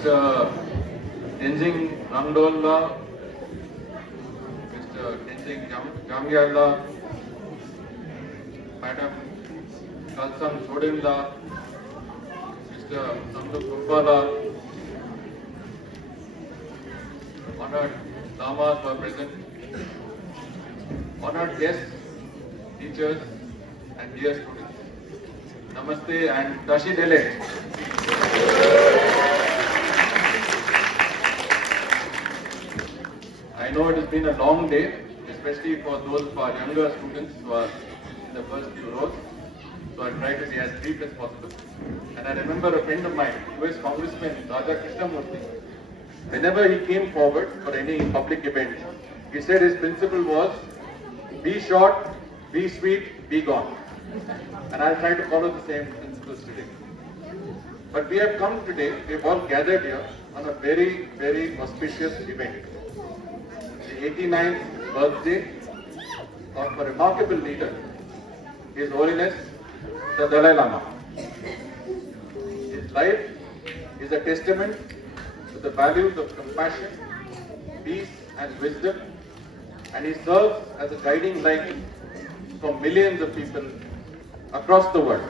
Mr. Tenzing Rangdolla, Mr. Tenzing Jamgyala, Madam Kalsam Sodinla, Mr. Namdu Gopala, honored Lamas who are present, honored guests, teachers and dear students. Namaste and Dashi Dele. I know it has been a long day, especially for those of our younger students who are in the first few rows. So I try to be as brief as possible. And I remember a friend of mine, US Congressman Raja Krishnamurthy, whenever he came forward for any public event, he said his principle was, be short, be sweet, be gone. And I'll try to follow the same principles today. But we have come today, we have all gathered here on a very, very auspicious event. The 89th birthday of a remarkable leader, His Holiness the Dalai Lama. His life is a testament to the values of compassion, peace and wisdom, and he serves as a guiding light for millions of people across the world.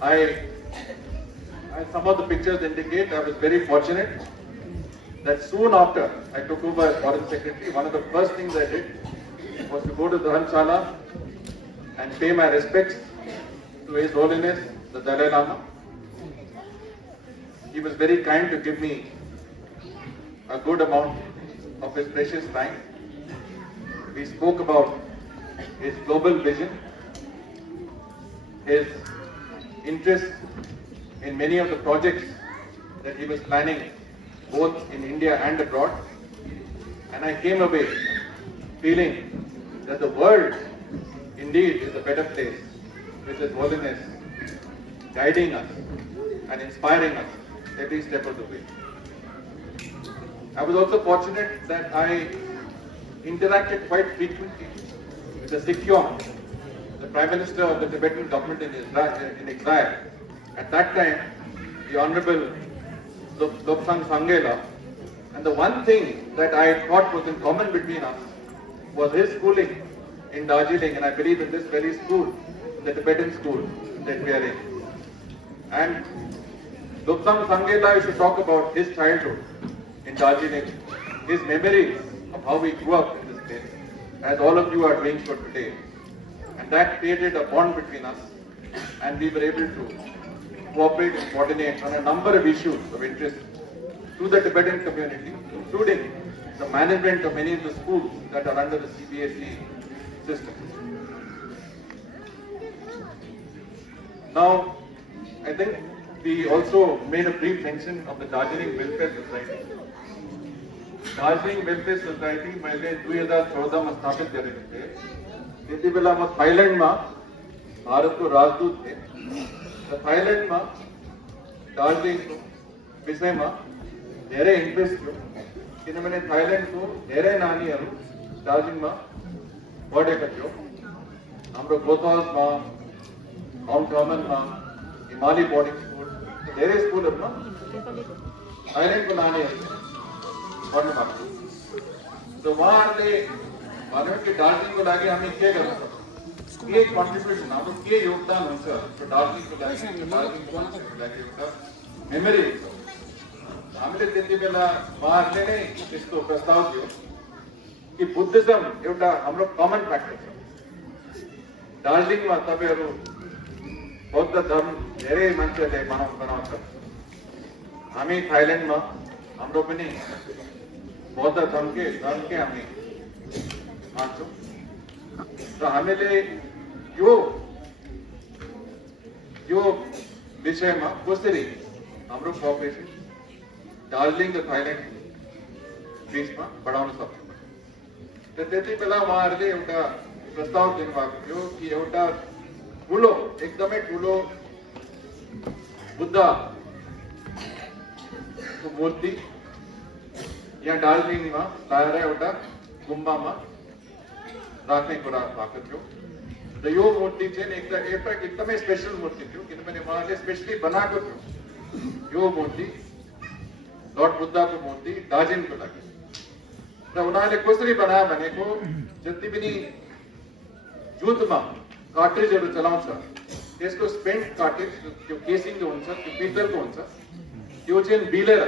As some of the pictures indicate, I was very fortunate that soon after I took over as Foreign Secretary, one of the first things I did was to go to Dharamshala and pay my respects to His Holiness the Dalai Lama. He was very kind to give me a good amount of his precious time. We spoke about his global vision, his interest in many of the projects that he was planning both in India and abroad. And I came away feeling that the world indeed is a better place with His Holiness guiding us and inspiring us every step of the way. I was also fortunate that I interacted quite frequently with the Sikyong, the Prime Minister of the Tibetan government in exile. At that time, the Honorable Lobsang Sangela. And the one thing that I thought was in common between us was his schooling in Darjeeling, and I believe in this very school, the Tibetan school that we are in. And Lobsang Sangela used to talk about his childhood in Darjeeling, his memories of how we grew up in this place, as all of you are doing so today. And that created a bond between us, and we were able to cooperate and coordinate on a number of issues of interest to the Tibetan community, including the management of many of the schools that are under the CBSE system. Now, I think we also made a brief mention of the Darjeeling Welfare Society. Darjeeling Welfare Society मैले 2014 में स्थापित गरेको थिए। त्यति बेला म थाइल्यान्डमा भारतको राजदूत थिएँ। र थाइल्यान्डमा दार्जिलिङको विषयमा धेरै इन्ट्रेस्ट थियो, किनभने थाइल्यान्डको धेरै नानीहरू दार्जिलिङमा पढेका थियो। हाम्रो गोथहाउसमा, माउन्ट हर्मनमा, हिमाली बोर्डिङ स्कुल, धेरै स्कुलहरूमा थाइल्यान्डको नानीहरू पढ्नु भएको थियो। त उहाँहरूले भन्यो कि दार्जिलिङको लागि हामी के गर्न सक्छौँ, के कन्ट्रिब्युसन, हाम्रो के योगदान हुन्छ दार्जिलिङको लागि एउटा मेमोरी हुन्छ। हामीले त्यति बेला उहाँहरूले नै यस्तो प्रस्ताव दियो कि बुद्धिज्म एउटा हाम्रो कमन फ्याक्टर छ। दार्जिलिङमा तपाईँहरू बौद्ध धर्म धेरै मान्छेहरूले मनाउँछ। हामी थाइल्यान्डमा हाम्रो पनि बौद्ध धर्मकै हामी मान्छौँ। र हामीले यो विषयमा कसरी हाम्रो कोअपरेसन दार्जिलिङ र थाइल्यान्ड बीचमा बढाउन सक्छौँ। र त्यति बेला उहाँहरूले एउटा प्रस्ताव दिनुभएको थियो कि एउटा ठुलो, एकदमै ठुलो बुद्धको मूर्ति यहाँ दार्जिलिङमा ल्याएर एउटा गुम्बामा राख्ने कुरा भएको थियो। र यो मूर्ति चाहिँ एकदमै स्पेशल मूर्ति थियो, किनभने उहाँले स्पेशली बनाएको थियो यो मूर्ति लॉर्ड बुद्धा को मूर्ति दार्जिलिङको लागि र उनीहरूले कसरी बनायो भनेको जति पनि युद्धमा कार्ट्रिजहरू चलाउँछ त्यसको स्पेन्ट कार्ट्रिज त्यो केसिङ जो हुन्छ त्यो पित्तलको हुन्छ त्यो चाहिँ बिलेर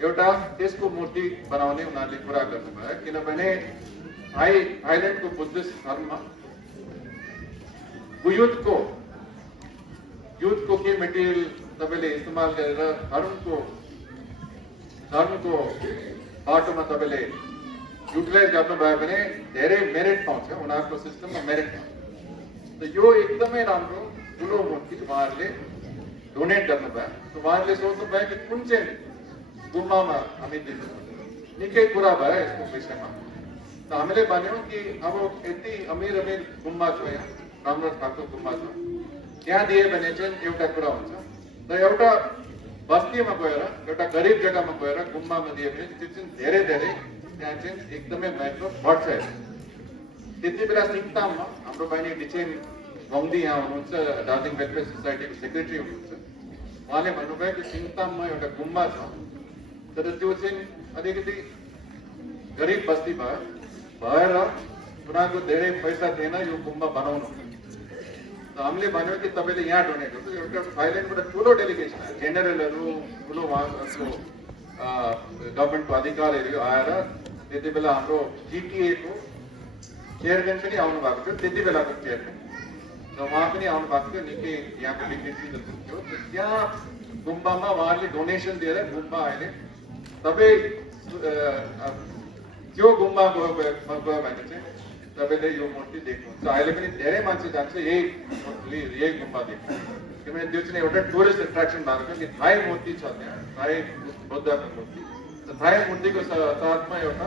एउटा त्यसको मूर्ति बनाउने उनीहरूले कुरा गर्नुभयो किनभने थाइल्यान्डको बुद्धिस्ट धर्ममा युद्धको के मेटेरियल तपाईँले इस्तेमाल गरेर धर्मको बाटोमा तपाईँले युटिलाइज गर्नुभयो भने धेरै मेरिट पाउँछ उनीहरूको सिस्टममा मेरिट पाउँछ त यो एकदमै राम्रो ठुलो मूर्ति उहाँहरूले डोनेट गर्नुभयो त उहाँहरूले सोच्नुभयो कि कुन चाहिँ गुम्बामा हामी दिनु निकै कुरा भयो यसको विषयमा त हामीले भन्यौँ कि अब यति अमीर गुम्बा छ यहाँ राम्रो खालको गुम्बा छ त्यहाँ दिए भने चाहिँ एउटा कुरा हुन्छ र एउटा बस्तीमा गएर एउटा गरिब जग्गामा गएर गुम्बामा दिए भने त्यो चाहिँ धेरै त्यहाँ चाहिँ एकदमै महत्त्व बढ्छ त्यति बेला सिङताममा हाम्रो बहिनी डिचेन गङ्दी यहाँ हुनुहुन्छ दार्जिलिङ वेलफेयर सोसाइटीको सेक्रेटरी हुनुहुन्छ उहाँले भन्नुभयो कि सिङताममा एउटा गुम्बा छ तर त्यो चाहिँ अलिकति गरिब बस्ती भएर उनीहरूको धेरै पैसा थिएन यो गुम्बा बनाउनु हामीले भन्यो कि तपाईँले यहाँ डोनेट गर्नु एउटा थाइल्यान्डबाट ठुलो डेलिगेसन आयो जेनरलहरू ठुलो उहाँको गभर्मेन्टको अधिकारीहरू आएर त्यति बेला हाम्रो जिटिएको चेयरम्यान पनि आउनु भएको थियो त्यति बेलाको चेयरम्यान र उहाँ पनि आउनु भएको थियो निकै यहाँको डिग्निटी थियो त्यहाँ गुम्बामा उहाँहरूले डोनेसन दिएर गुम्बा अहिले तपाईँ त्यो गुम्बा गयो भने चाहिँ तपाईँले यो मूर्ति देख्नुहुन्छ अहिले पनि धेरै मान्छे जान्छ यही गुम्बा देख्नु किनभने त्यो चाहिँ एउटा टुरिस्ट एट्र्याक्सन भएको छ कि थाई मूर्ति छ त्यहाँ थाई बुद्धको मूर्ति थाई मूर्तिको साथमा एउटा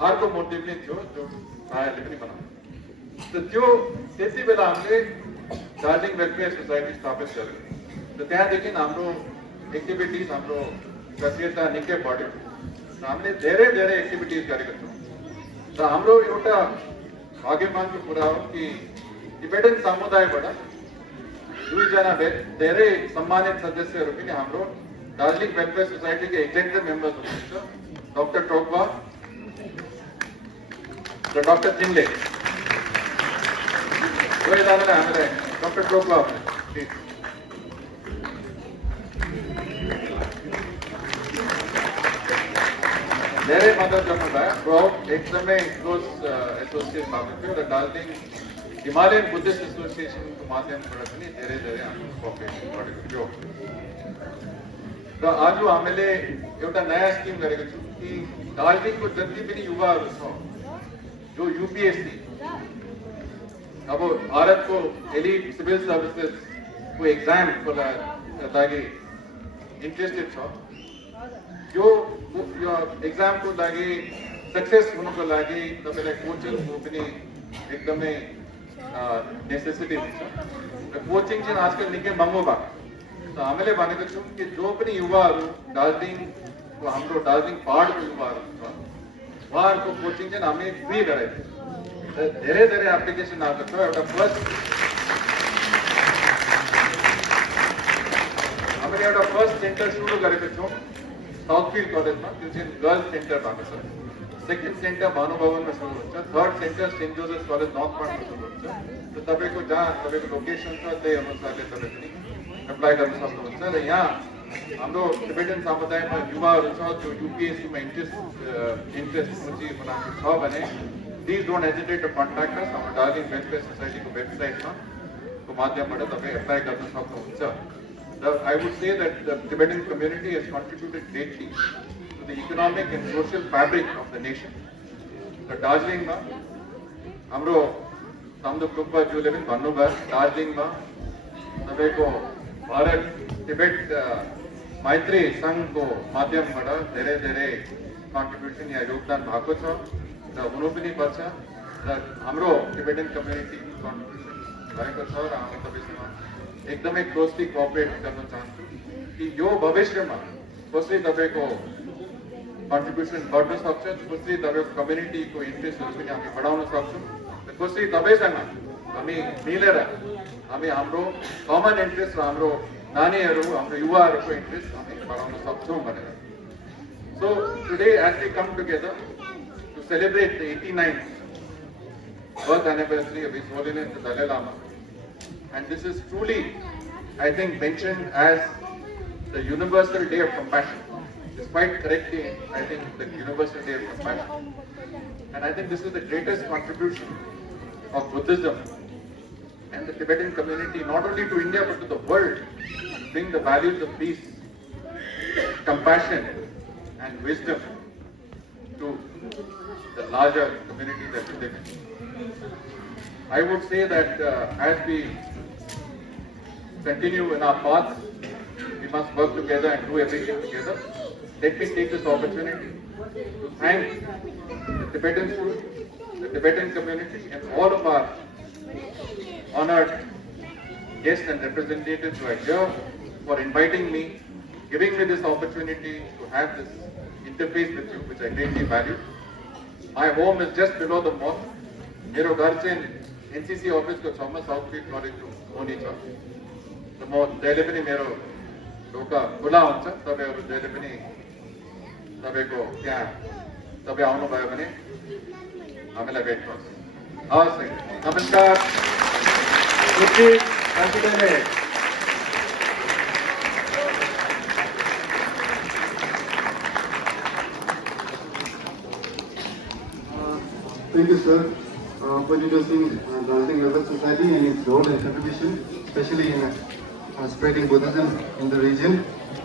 अर्को मूर्ति पनि थियो जो थाईहरूले पनि बनाउनु त त्यो त्यति बेला हामीले दार्जिलिङ वेलफेयर सोसाइटी स्थापित गर्यौँ र त्यहाँदेखि हाम्रो एक्टिभिटिज हाम्रो सक्रियता निकै बढ्यो र हामीले धेरै एक्टिभिटिज गरेका छौँ र हाम्रो एउटा भाग्यमानको कुरा हो कि टिबेटन समुदायबाट दुईजना धेरै सम्मानित सदस्यहरू पनि हाम्रो दार्जिलिङ वेलफेयर सोसाइटीको एक्जिक्युटिभ मेम्बर्स हुनुहुन्छ डाक्टर टोक्वा र डाक्टर जिम्ले दुवैजनाले हामीलाई डाक्टर टोक्वा धेरै मद्दत गर्नुभयो एकदमै क्लोज एसोसिएट भएको थियो र दार्जिलिङ हिमालयन बुद्धिस्ट एसोसिएसनको माध्यमबाट पनि धेरै हाम्रो कोअपरेसन बढेको थियो र आज हामीले एउटा नयाँ स्किम गरेको छौँ कि दार्जिलिङको जति पनि युवाहरू छ जो युपिएससी अब भारतको एलिट सिभिल सर्भिसेसको एक्जामको लागि इन्ट्रेस्टेड छ यो एक्जामको लागि सक्सेस हुनुको लागि तपाईँलाई कोचिङको पनि एकदमै नेसेसिटी हुन्छ र कोचिङ चाहिँ आजकल निकै महँगो भएको त हामीले भनेको छौँ कि जो पनि युवाहरू दार्जिलिङको हाम्रो दार्जिलिङ पहाडको युवाहरू छ उहाँहरूको कोचिङ चाहिँ हामीले फ्री गराएको छ र धेरै एप्लिकेसन आएको छ एउटा हामीले एउटा फर्स्ट सेन्टर सुरु गरेको छौँ साउथफिल्ड कलेजमा त्यो चाहिँ गर्ल्स सेन्टर भएको छ सेकेन्ड सेन्टर भानुभवनमा सुरु हुन्छ third centre Saint Joseph college North पोइन्टमा सुरु हुन्छ र तपाईँको जहाँ तपाईँको लोकेसन छ त्यही अनुसारले तपाईँ पनि एप्लाई गर्न सक्नुहुन्छ र यहाँ हाम्रो टिबेटन समुदायमा युवाहरू छ जो युपिएससीमा इन्ट्रेस्ट रुचि उनीहरूको छ भने please don't hesitate to contact us हाम्रो दार्जिलिङ वेलफेयर सोसाइटीको वेबसाइटमा को माध्यमबाट तपाईँ एप्लाई गर्न सक्नुहुन्छ I would say that the Tibetan community has contributed greatly to the economic and social fabric of the nation. The Darjeelingma, हाम्रो सामदुप टोक्पाज्यूले पनि भन्नुभयो दार्जिलिङमा तपाईँको भारत टिबेट मैत्री सङ्घको माध्यमबाट धेरै कन्ट्रिब्युसन या योगदान भएको छ र हुनु पनि पर्छ र हाम्रो टिबेटन कम्युनिटी कन्ट्रिब्युसन भएको छ र हामी तपाईँसँग एकदमै क्लोजली कोअपरेट गर्न चाहन्छु कि यो भविष्यमा कसरी तपाईँको कन्ट्रिब्युसन बढ्न सक्छ कसरी तपाईँको कम्युनिटीको इन्ट्रेस्टहरू पनि हामी बढाउन सक्छौँ र कसरी तपाईँसँग हामी मिलेर हामी हाम्रो कमन इन्ट्रेस्ट र हाम्रो नानीहरू हाम्रो युवाहरूको इन्ट्रेस्ट हामी बढाउन सक्छौँ भनेर. So today as we come together to celebrate the 89th birth anniversary of His Holiness the Dalai Lama, and this is truly, I think, mentioned as the Universal Day of Compassion. Despite correctly, I think the Universal Day of Compassion. And I think this is the greatest contribution of Buddhism and the Tibetan community, not only to India but to the world, to bring the values of peace, compassion and wisdom to the larger community that we live in. I would say that as we continue in our path, we must work together and do everything together. Let me take this opportunity to thank the Tibetan students, the Tibetan community, and all of our honored guests and representatives who are here for inviting me, giving me this opportunity to have this interface with you, which I greatly value. My home is just below the mosque. मेरो घर चाहिँ NCC office को छेउमा south field college होनी छ. र म जहिले पनि मेरो ढोका खुला हुन्छ. तपाईहरु जहिले पनि तपाईको त्यहाँ तपाईं आउनुभयो भने हामीलाई भेट गर्नुहोस्. हवस्. नमस्कार. Thank you, sir, for introducing the Dancing Yoga Society and its role and contribution, especially in spreading Buddhism in the region,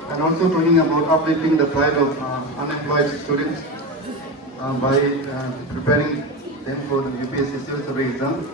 and also talking about uplifting the plight of unemployed students by preparing them for the UPSC civil service exam.